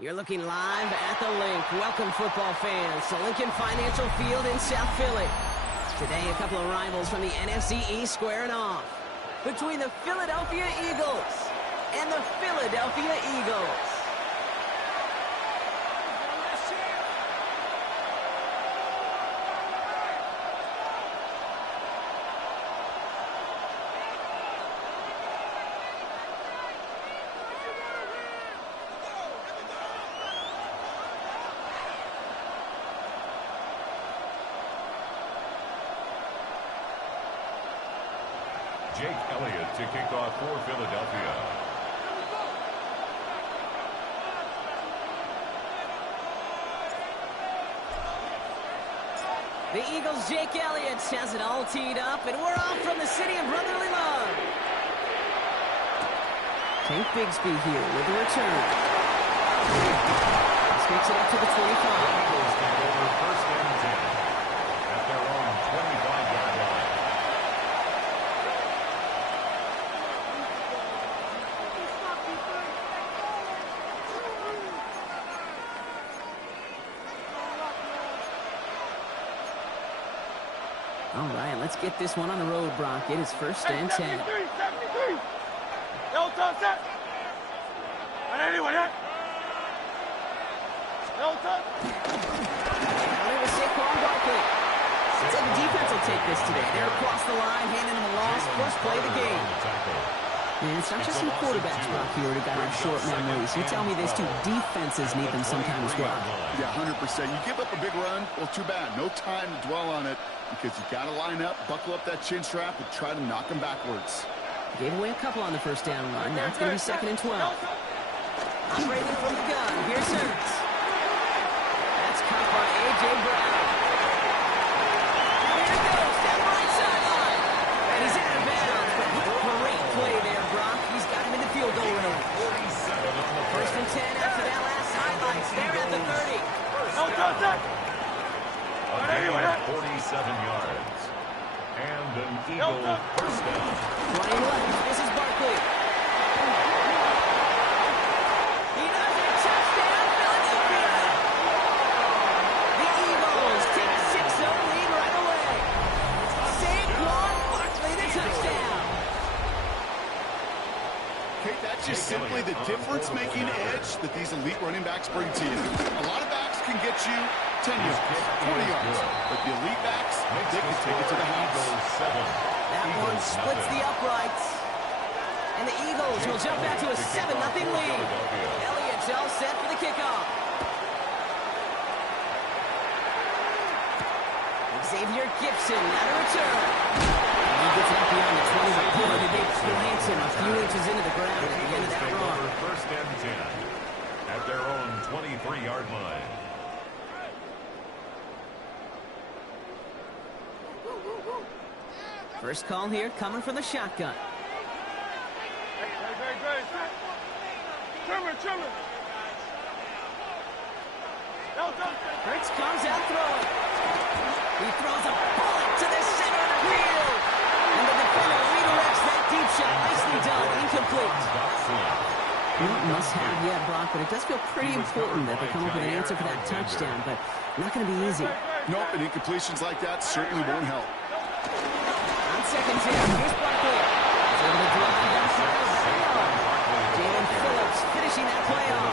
You're looking live at the Link. Welcome, football fans, to Lincoln Financial Field in South Philly. Today, a couple of rivals from the NFC East squaring off. Between the Philadelphia Eagles and the Philadelphia Eagles. Jake Elliott to kick off for Philadelphia. The Eagles' Jake Elliott has it all teed up, and we're off from the city of brotherly love. Tank Bigsby here with the return. Takes it up to the 25. Eagles take over first and 10 at their own 25-yard line. All right, let's get this one on the road, Brock. It is first and 10. 73. Looks like the defense will take this today. They're across the line, handing them a loss, first play of the game. And it's not just some quarterbacks, Brock, here who got our short memories. You tell me these two defenses need them sometimes as well. Yeah, 100%. You give up a big run, well, too bad. No time to dwell on it because you got to line up, buckle up that chin strap, and try to knock them backwards. Gave away a couple on the first down run. Now it's going to be second and 12. Operating from the gun. Here's Hurts. That's caught by A.J. Brown. Here it goes down the right sideline. And he's out of bounds. But great play there, Brock. He's got him in the field goal range. First and 10 after that last highlights. They're at the 30. 47 yards. And an Eagle first down. Running left. This is Barkley. He does it. Touchdown, Philadelphia. The Eagles take a 6-0 lead right away. Saquon Barkley, the touchdown. Okay, that's just simply the difference-making edge that these elite running backs bring to you. A lot of backs can get you 10 yards, 20 yards, but the elite backs, they can take it to the house. That one splits the uprights. And the Eagles will jump back to a 7-0 lead. Elliott's all set for the kickoff. Xavier Gibson now to return. He gets up beyond the 20, but boy, did they plant him a few inches into the ground at the end of that run. First and 10 at their own 23-yard line. First call here coming from the shotgun. Hurts comes out throwing. He throws a bullet to the center of the field. And the defender redirects that deep shot. Nicely done. Incomplete. Not must have yet, Brock, but it does feel pretty important that they come up with an answer for that touchdown, but not going to be easy. Nope, and incompletions like that certainly won't help. On second down, here's Barkley. He's able to drive down the field. Jalen Phillips finishing that play off.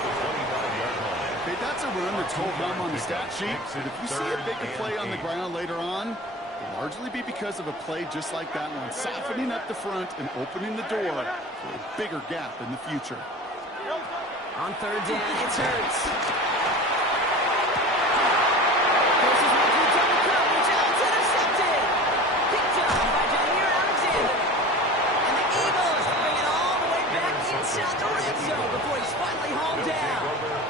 Okay, that's a run that's hold hum on the stat sheet. And if you see a bigger play on the ground later on, it'll largely be because of a play just like that one, softening up the front and opening the door for a bigger gap in the future. On third down, it's Hurts. Before he's finally hauled down.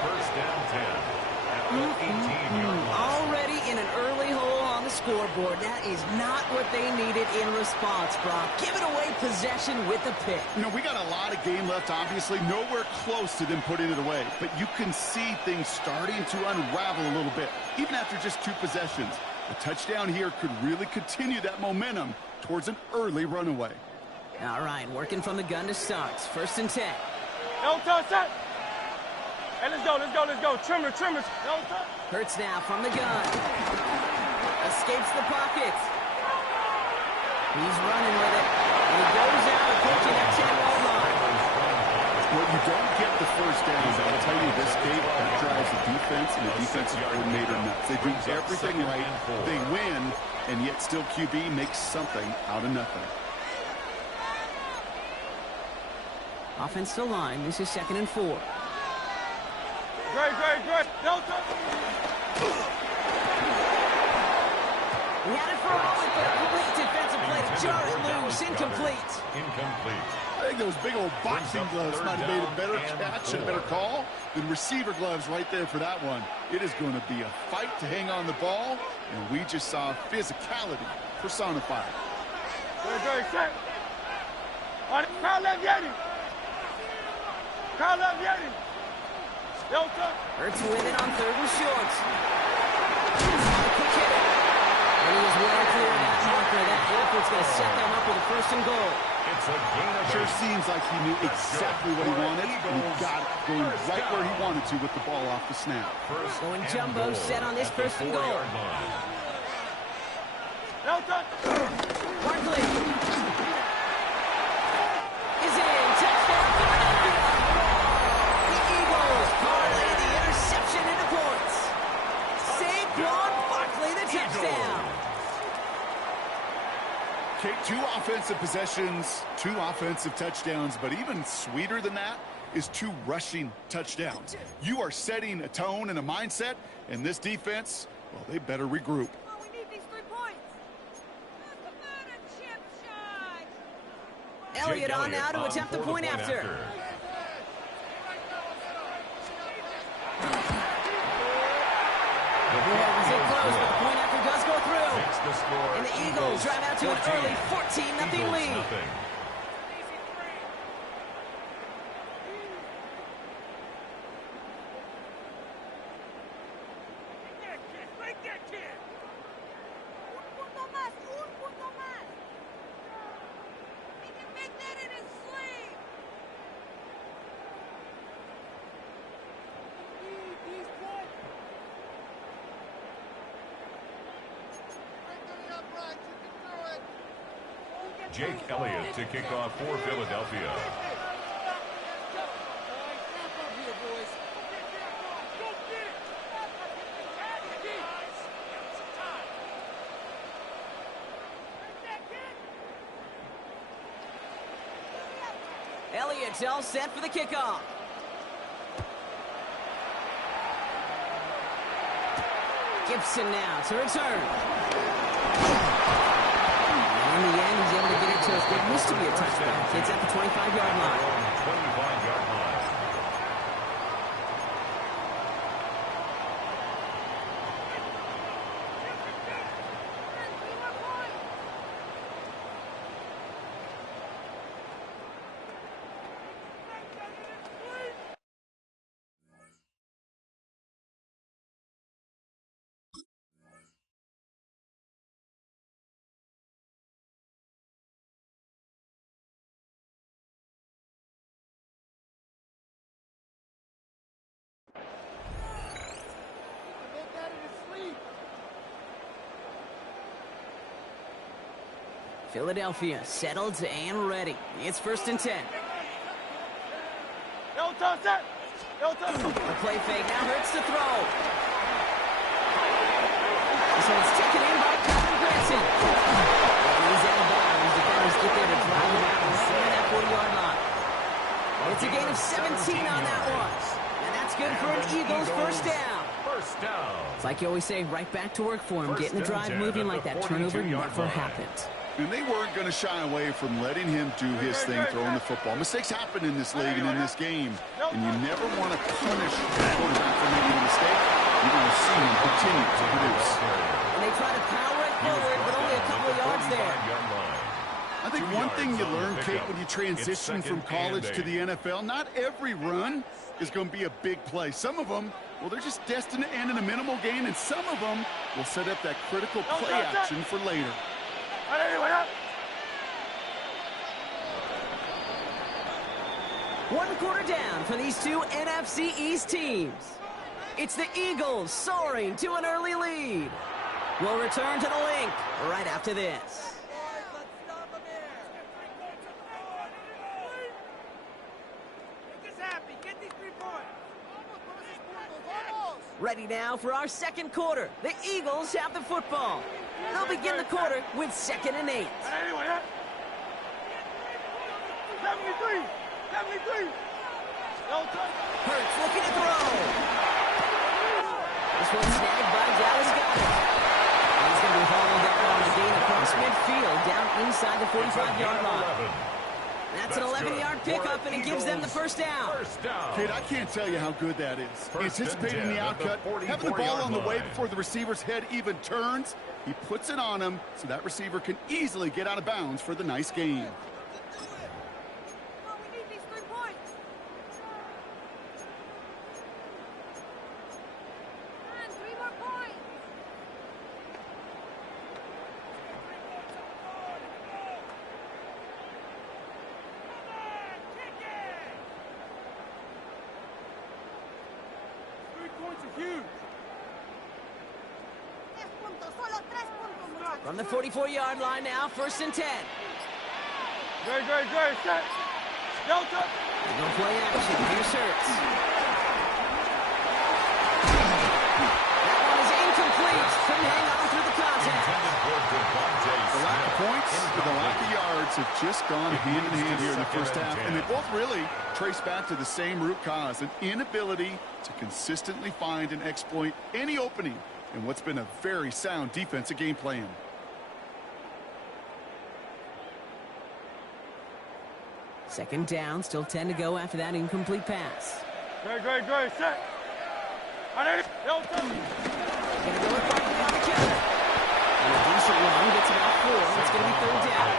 First down 10 at the 18-yard line. Already in an early hole on the scoreboard. That is not what they needed in response, Brock. Giving away possession with the pick. You know, we got a lot of game left, obviously. Nowhere close to them putting it away. But you can see things starting to unravel a little bit, even after just 2 possessions. A touchdown here could really continue that momentum towards an early runaway. All right, working from the gun to start. First and 10. Hey, let's go, let's go, let's go. Trimmers, trimmers. Hurts now from the gun. Escapes the pocket. He's running with it. And he goes out approaching that 10-yard line. Well, you don't get the first downs. I'll tell you this, Dave, that drives the defense and the defensive coordinator nuts. They do everything right. They win, and yet still QB makes something out of nothing. Offensive line. This is 2nd and 4. Great. Delta. He had it for a moment, but a great defensive play to jar it loose. Incomplete. I think those big old boxing gloves might have made a better catch and a better call than receiver gloves right there for that one. It is going to be a fight to hang on the ball, and we just saw physicality personified. Great, set. Kyle left Yeti. Delta. Hurts with it on 3rd and short. Quick hit. And he is well clear of that marker. That effort's going to set them up with a 1st and goal. It's a gain of Sure seems like he knew exactly what he wanted, and he got it going right where he wanted to with the ball off the snap. Going jumbo set on this 1st and goal. Delta. Barkley is in. Touchdown, Philadelphia. The Eagles parlay the interception into points. Saquon Barkley, the touchdown. Okay, 2 offensive possessions, 2 offensive touchdowns, but even sweeter than that is 2 rushing touchdowns. You are setting a tone and a mindset, and this defense, well, they better regroup. We need these 3 points. Come on, a chip shot. Elliott on now to attempt the point after. Was it close, but the point after does go through. And the Eagles drive out to an early 14-0 lead. Un punto más. He can make that in his sleeve. These points. Jake Elliott to kick off for Philadelphia. Elliott's all set for the kickoff. Gibson now to return. In the end, he's able to get it to what used to be a touchback. It's at the 25-yard line. 25-yard line. Philadelphia settled and ready. It's 1st and 10. Delta, set. Delta. The play fake now hurts to throw. This one's taken in by Kevin Granson. And he's out of bounds. Defenders get there to drive him out right at that 40-yard line. It's a gain of 17 on that one. And that's good for an Eagles 1st down. First down. It's like you always say, right back to work for him, getting the drive moving like that turnover never happened. And they weren't going to shy away from letting him do his thing, throwing the football. Mistakes happen in this league and in this game, and you never want to punish the quarterback for making a mistake. You're going to see him continue to produce. And they try to power it forward, but only a couple of yards there. I think one thing you learn, Kate, when you transition from college to the NFL, not every run is going to be a big play. Some of them, well, they're just destined to end in a minimal gain, and some of them will set up that critical play action for later. One quarter down for these two NFC East teams. It's the Eagles soaring to an early lead. We'll return to the link right after this. Let's stop him here. Make us happy. Get these 3 points. Ready now for our second quarter. The Eagles have the football. They'll begin the quarter with 2nd and 8. Anyway, 73. 73. Hurts looking to throw. This one snagged by Dallas Goedert. And he's going to be hauled down on a gain across midfield down inside the 45-yard line. That's an 11-yard pickup, and it gives them the first down. Kid, I can't tell you how good that is. Anticipating the outcut, having the ball on the way before the receiver's head even turns. He puts it on him so that receiver can easily get out of bounds for the nice gain. Come on, we need these 3 points. Come on, 3 more points. Huge. From the 44-yard line now, 1st and 10. Great. Set. Delta. No play action. Here's Hurts. That one is incomplete. Couldn't hang on through the contact. The lack of points and the lack of yards have just gone hand in hand here in the first half, and they both really trace back to the same root cause, an inability to consistently find and exploit any opening in what's been a very sound defensive game plan. Second down, still 10 to go after that incomplete pass. Great. Set. Delta. Gonna go with Barkley on the counter. And a decent run, gets about 4. It's gonna be 3rd down.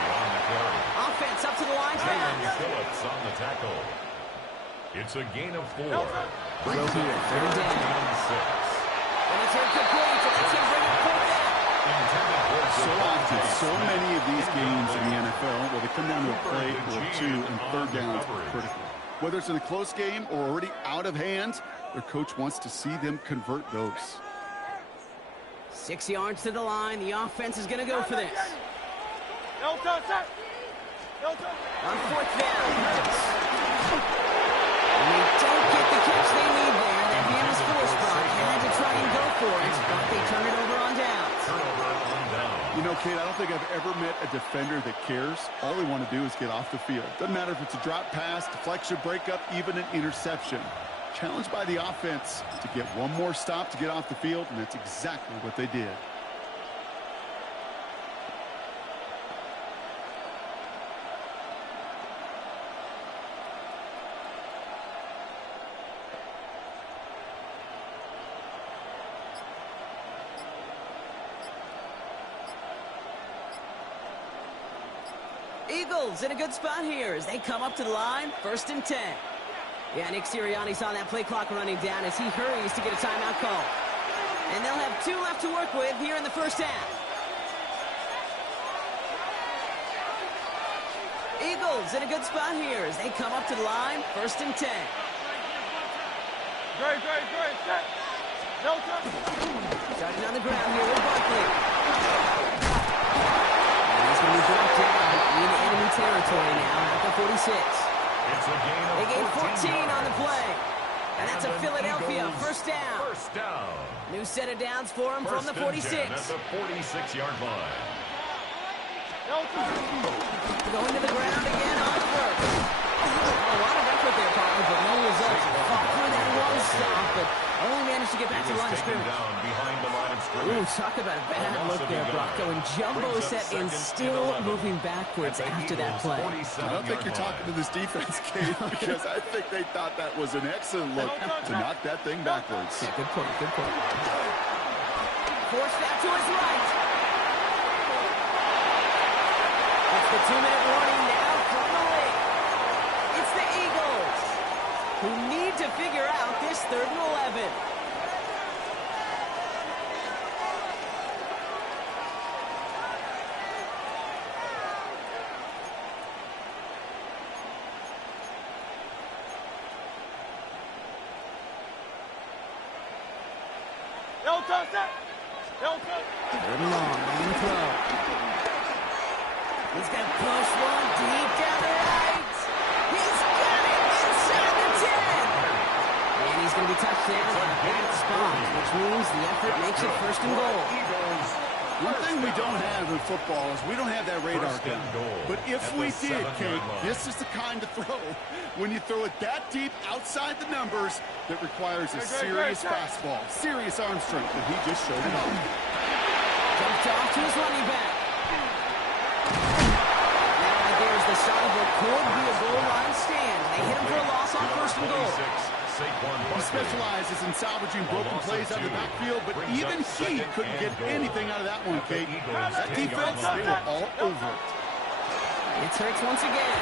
Offense up to the line now. Phillips on the tackle. It's a gain of 4. Throw here, 3rd down. 6. And it's incomplete, and that's gonna bring it 4th down. So often, so many of these games in the NFL where they come down to a play or 2 and 3rd downs are critical. Whether it's in a close game or already out of hand, their coach wants to see them convert those. 6 yards to the line. The offense is going to go for this. Delta. Set. Delta. On 4th down, Hurts. And they don't get the catch they need there. That man was forced by. Had to try and go for it, but they turn it over on downs. You know, Kate, I don't think I've ever met a defender that cares. All they want to do is get off the field. Doesn't matter if it's a drop pass, deflection, breakup, even an interception. Challenged by the offense to get one more stop to get off the field, and that's exactly what they did. Eagles in a good spot here as they come up to the line, 1st and 10. Yeah, Nick Sirianni saw that play clock running down as he hurries to get a timeout call. And they'll have 2 left to work with here in the first half. Eagles in a good spot here as they come up to the line, 1st and 10. Great. Set. Delta. Starting on the ground here with Barkley. And he's going to be brought down in enemy territory now at the 46. They gain 14 on the play. And that's a Philadelphia first down. New set of downs for him from the 46. At the 46-yard line. Going to the ground again on first. A lot of effort there, partner, but no results. Fought through that one stop, but only managed to get back to the line of scrimmage. Down behind the line of scrimmage. Ooh, talk about a bad look there, Brock. Going jumbo set and still moving backwards after that play. I don't think you're talking to this defense, Kate, because I think they thought that was an excellent look to knock that thing backwards. Yeah, good point. Forced back to his right. That's the 2-minute warning now from the league. It's the Eagles who need to figure out this 3rd and 11. Delta, set. Delta. Third and long, main throw. He's got close one, deep down the right. He's got it inside the 10. And he's going to be touched down at a bad spot, which means the effort makes it first and goal. One thing we don't have in football is we don't have that radar gun. But if we did, Kate, this is the kind of throw, when you throw it that deep outside the numbers, that requires a serious fastball, serious arm strength, and he just showed it off. Jumped off to his running back. Now there's the start of what could be a goal line stand. They hit him for a loss on first and goal. He specializes in salvaging broken plays out of the backfield, but even he couldn't get anything out of that one, Kate. That defense, they were all over it. It's Hurts once again.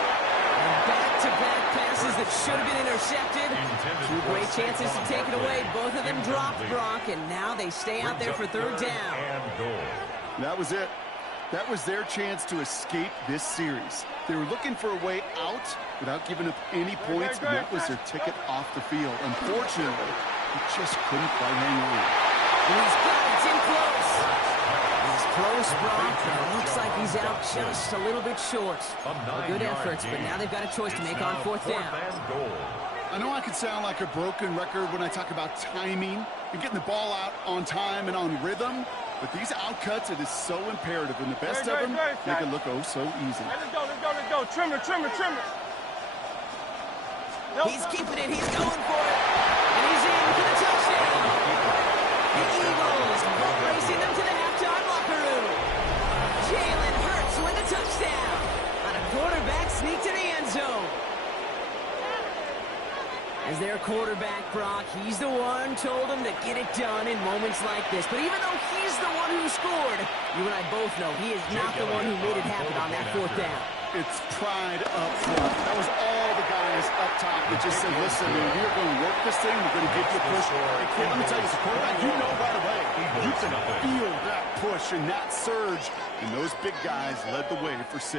Back-to-back passes that should have been intercepted. Two great chances to take it away. Both of them dropped, Brock, and now they stay out there for third down. That was it. That was their chance to escape this series. They were looking for a way out without giving up any points, and that was their ticket off the field. Unfortunately, he just couldn't quite hang on. And he's got it. It's in close. He's close, Brock. It looks like he's out just a little bit short. Good efforts, but now they've got a choice to make on fourth down. I know I could sound like a broken record when I talk about timing and getting the ball out on time and on rhythm, but these outcuts, it is so imperative, and the best of them make it look oh so easy. Hey, let's go, let's go, let's go. Trimmer, trimmer, trimmer. He's keeping it. He's going for it. And he's in for the touchdown. The Eagles boat racing them to the halftime locker room. Jalen Hurts with a touchdown on a quarterback sneak to the end zone. As their quarterback, Brock, he's the one told him to get it done in moments like this. But even though he's the one who scored, you and I both know he is not the one who made it happen on that fourth down. It's pride up front. That was all the guys up top that just said, listen, man, we are going to work this thing. We're going to give you a push. And kid, let me tell you, as a quarterback, you know right away. You can feel that push and that surge. And those big guys led the way for 6.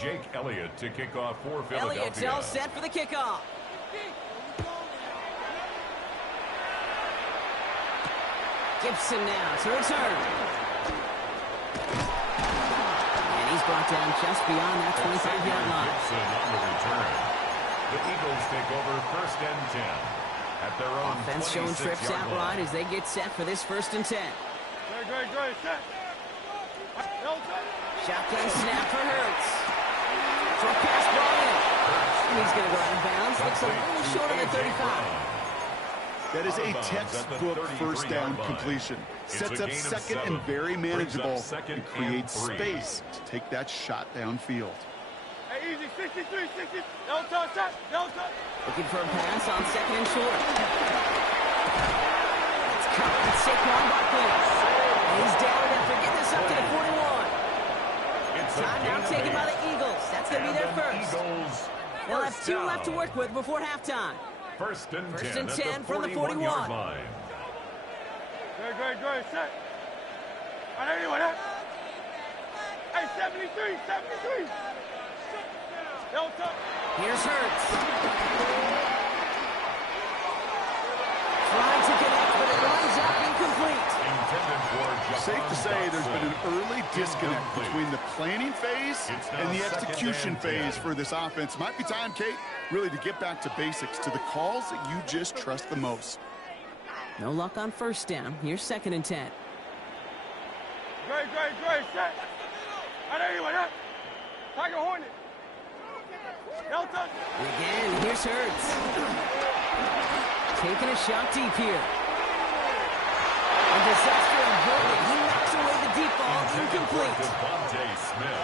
Jake Elliott to kick off for Philadelphia. Elliott's all set for the kickoff. Gibson now to return. And he's brought down just beyond that 25-yard line. Gibson on the return. The Eagles take over first and 10 at their own Offense showing trips out line. right as they get set for this first and 10. Great, great, set. Delta. Shotgun snap for Hurts. Short pass ball in. And he's going to go out of bounds. Looks a little short of the 35. That is a textbook first down completion. Sets up second and very manageable and creates space to take that shot downfield. Hey, easy, 63, 60. Delta, set. Delta. Looking for a pass on second and short. It's caught with Saquon Barkley. And he's down after getting this up to the 41. Time now taken by the Eagles. That's going to be their first. They'll have 2 left to work with before halftime. First and 10 from the 41. Line. Great, great, great, set. I know anyone, huh? Hey, 73, 73. Delta. Here's Hurts. Trying to connect, but it runs up incomplete. Safe to say there's been an early disconnect between the planning phase and the execution phase for this offense. Might be time, Kate, really to get back to basics, to the calls that you just trust the most. No luck on first down. Here's second and 10. Great, great, great, set. I know anyone, huh? Tiger Hornet. Delta. And again, here's Hurts. Taking a shot deep here. A disaster averted. He knocks away the deep ball, incomplete.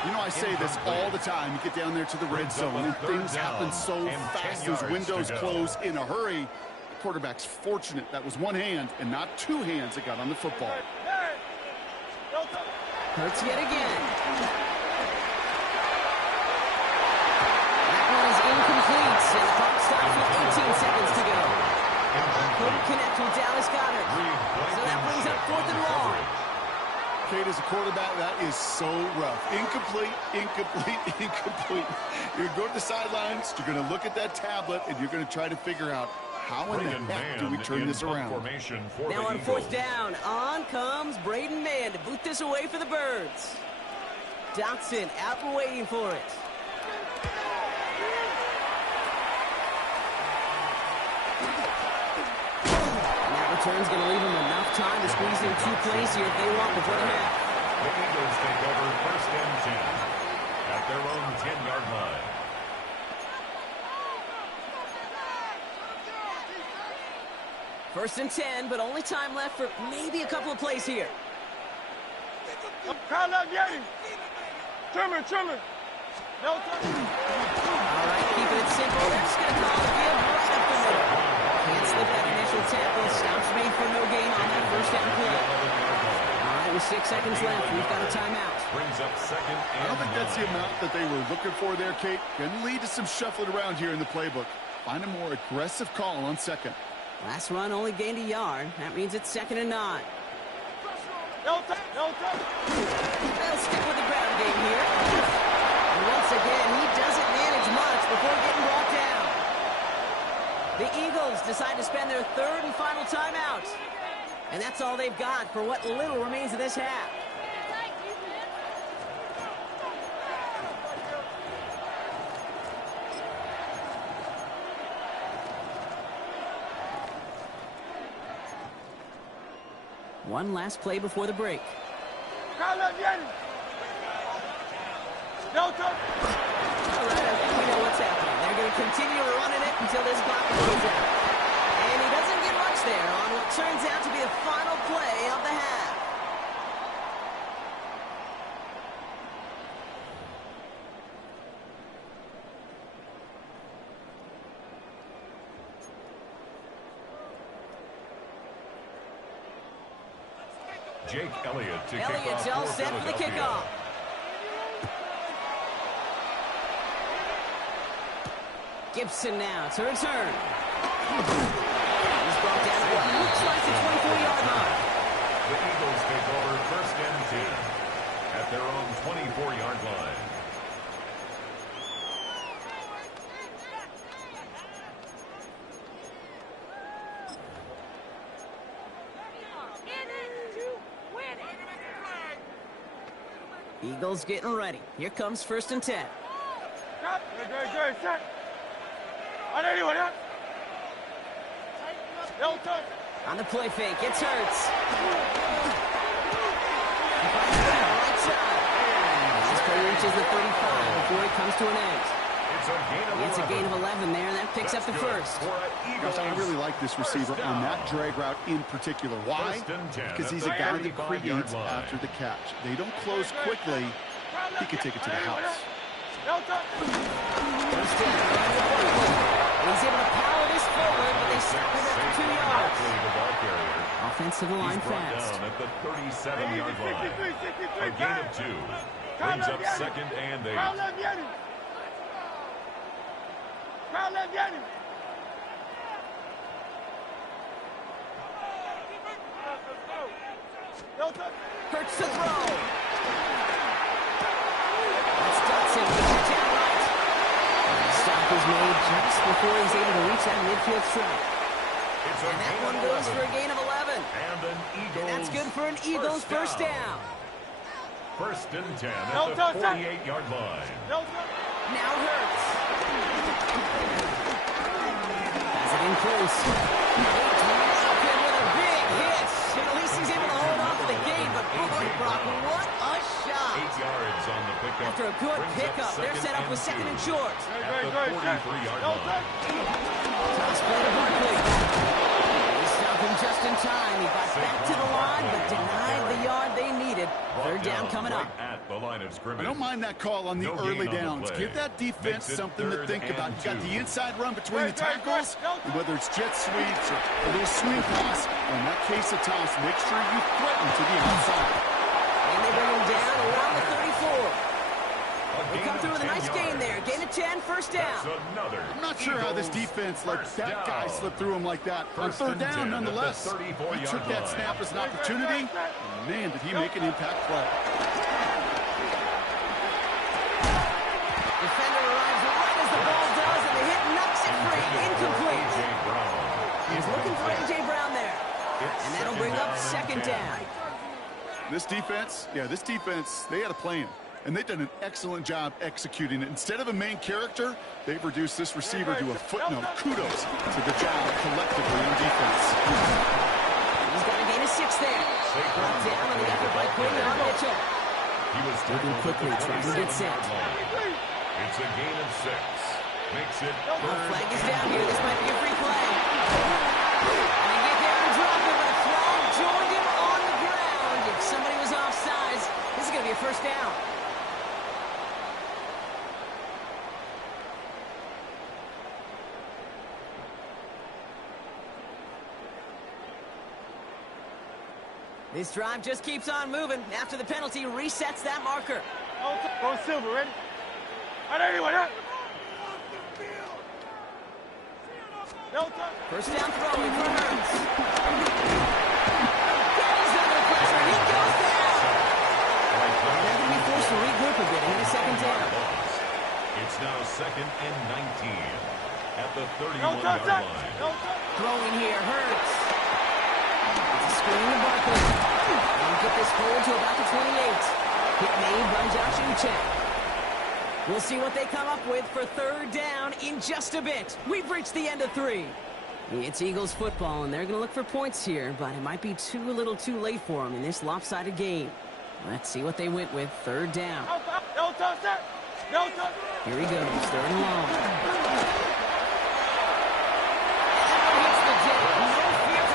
You know, I say this all the time. You get down there to the red zone, and things happen so fast. Those windows close in a hurry. The quarterback's fortunate that was one hand and not 2 hands that got on the football. Hurts yet again. That one is incomplete. And the clock stops with 18 seconds to go. Couldn't connect with Dallas Goedert. So that brings up 4th and long. Kate, as a quarterback, that is so rough. Incomplete, incomplete, incomplete. You go to the sidelines, you're going to look at that tablet, and you're going to try to figure out how in the heck do we turn this around. Now on fourth down, on comes Braden Mann to boot this away for the Birds. Dotson out and waiting for it. Return's going to leave them enough time to squeeze in 2 plays here if they want before the half. The Eagles take over first and 10 at their own 10-yard line. First and 10, but only time left for maybe a couple of plays here. Kyle up, Yeti. Trimmer. No touch. All right, keeping it simple. They're just going to call the give right up the middle. Can't slip that initial tackle. Stops made for no gain on that first down play. All right, with 6 seconds left, we've got a timeout. Brings up second and I don't think that's the amount that they were looking for there, Kate. Going to lead to some shuffling around here in the playbook. Find a more aggressive call on second. Last run only gained a yard. That means it's 2nd and 9. No touch. They'll stick with the ground game here. And once again, he doesn't manage much before getting brought down. The Eagles decide to spend their 3rd and final timeout. And that's all they've got for what little remains of this half. One last play before the break. Kyle up, Yeti. No touch. All right, I think we know what's happening. They're going to continue running it until this clock runs out. And he doesn't get much there on what turns out to be the final play of the half. Jake Elliott to kick Elliott's off all set for the kickoff. Gibson now to return. He's brought down at what looks like the 24-yard line. The Eagles take over first and 10 at their own 24-yard line. Eagles getting ready. Here comes 1st and 10. Good. Set. Anyone else? No touch. On the play fake, it's Hurts. He finds it on the right side. This play reaches the 35 before it comes to an end. It's a gain of 11 there, and that picks up the first. Gosh, I really like this receiver on that drag route in particular. Why? Because he's a guy that creates after the catch. They don't close quickly. He can take it to the house. No touch. First in. He's able to power this forward, but they stop him after 2 yards. Offensive line fast. Down at the 37-yard line. A gain of 2. Brings up second and 8. Kyle up, Yeti. No touch. Hurts to throw. That's Dotson with the down right. Stop is made just before he's able to reach that midfield strike. And that one goes for a gain of 11. And that's good for an Eagles first down. First and 10 at the 48-yard line. No touch. Now Hurts. Has it in close. Open with a big hit. At least he's able to hold on to the game, but boy, Brock, what a shot. 8 yards on the pickup. After a good pickup, they're set up with 2nd and short. At the 43-yard line. Toss play to Barkley. They stop him just in time. He got back to the line, but denied the yard they needed. 3rd down coming up. At the line of scrimmage. I don't mind that call on the early downs. Give that defense Makes it something to 3rd think about. You got and 2. the inside run between the tackles, and whether it's jet sweeps or a little swing pass, or in that case of toss, make sure you threaten to the outside. And they bring him down around the 34. They come through with a nice gain there. Gain of 10, first down. I'm not sure how this defense let that guy slip through him like that. On 3rd down, nonetheless. He took that snap as an opportunity. And man, did he make an impact play. Defender arrives right as second down. This defense, they had a plan. And they've done an excellent job executing it. Instead of a main character, they've reduced this receiver to a footnote. Kudos to the job collectively on defense. He's got a gain of 6 there. Brought down on the effort by Quinn on Mitchell. He was Moving quickly, trying to get set. It's a gain of 6. Makes it The third. flag is down here. This might be a free play. And they get there and drop it, but a flag joined him on the ground. If somebody was offsides, this is going to be a first down. This drive just keeps on moving. After the penalty, resets that marker. Go Silver, ready? All right, anyway, huh? First down throwing for Hurts. He's under pressure. He goes down. They're going to be forced to regroup a bit in the second down. It's now 2nd and 19 at the 31-yard line. Throwing here, Hurts. It's a screen to Barkley. And get this forward to about the 28. Hit made by Josh Uche. We'll see what they come up with for third down in just a bit. We've reached the end of 3. It's Eagles football, and they're going to look for points here, but it might be a little too late for them in this lopsided game. Let's see what they went with. Third down. No touch, sir. No touch. Here he goes, third and long. Hits the deck. No fear.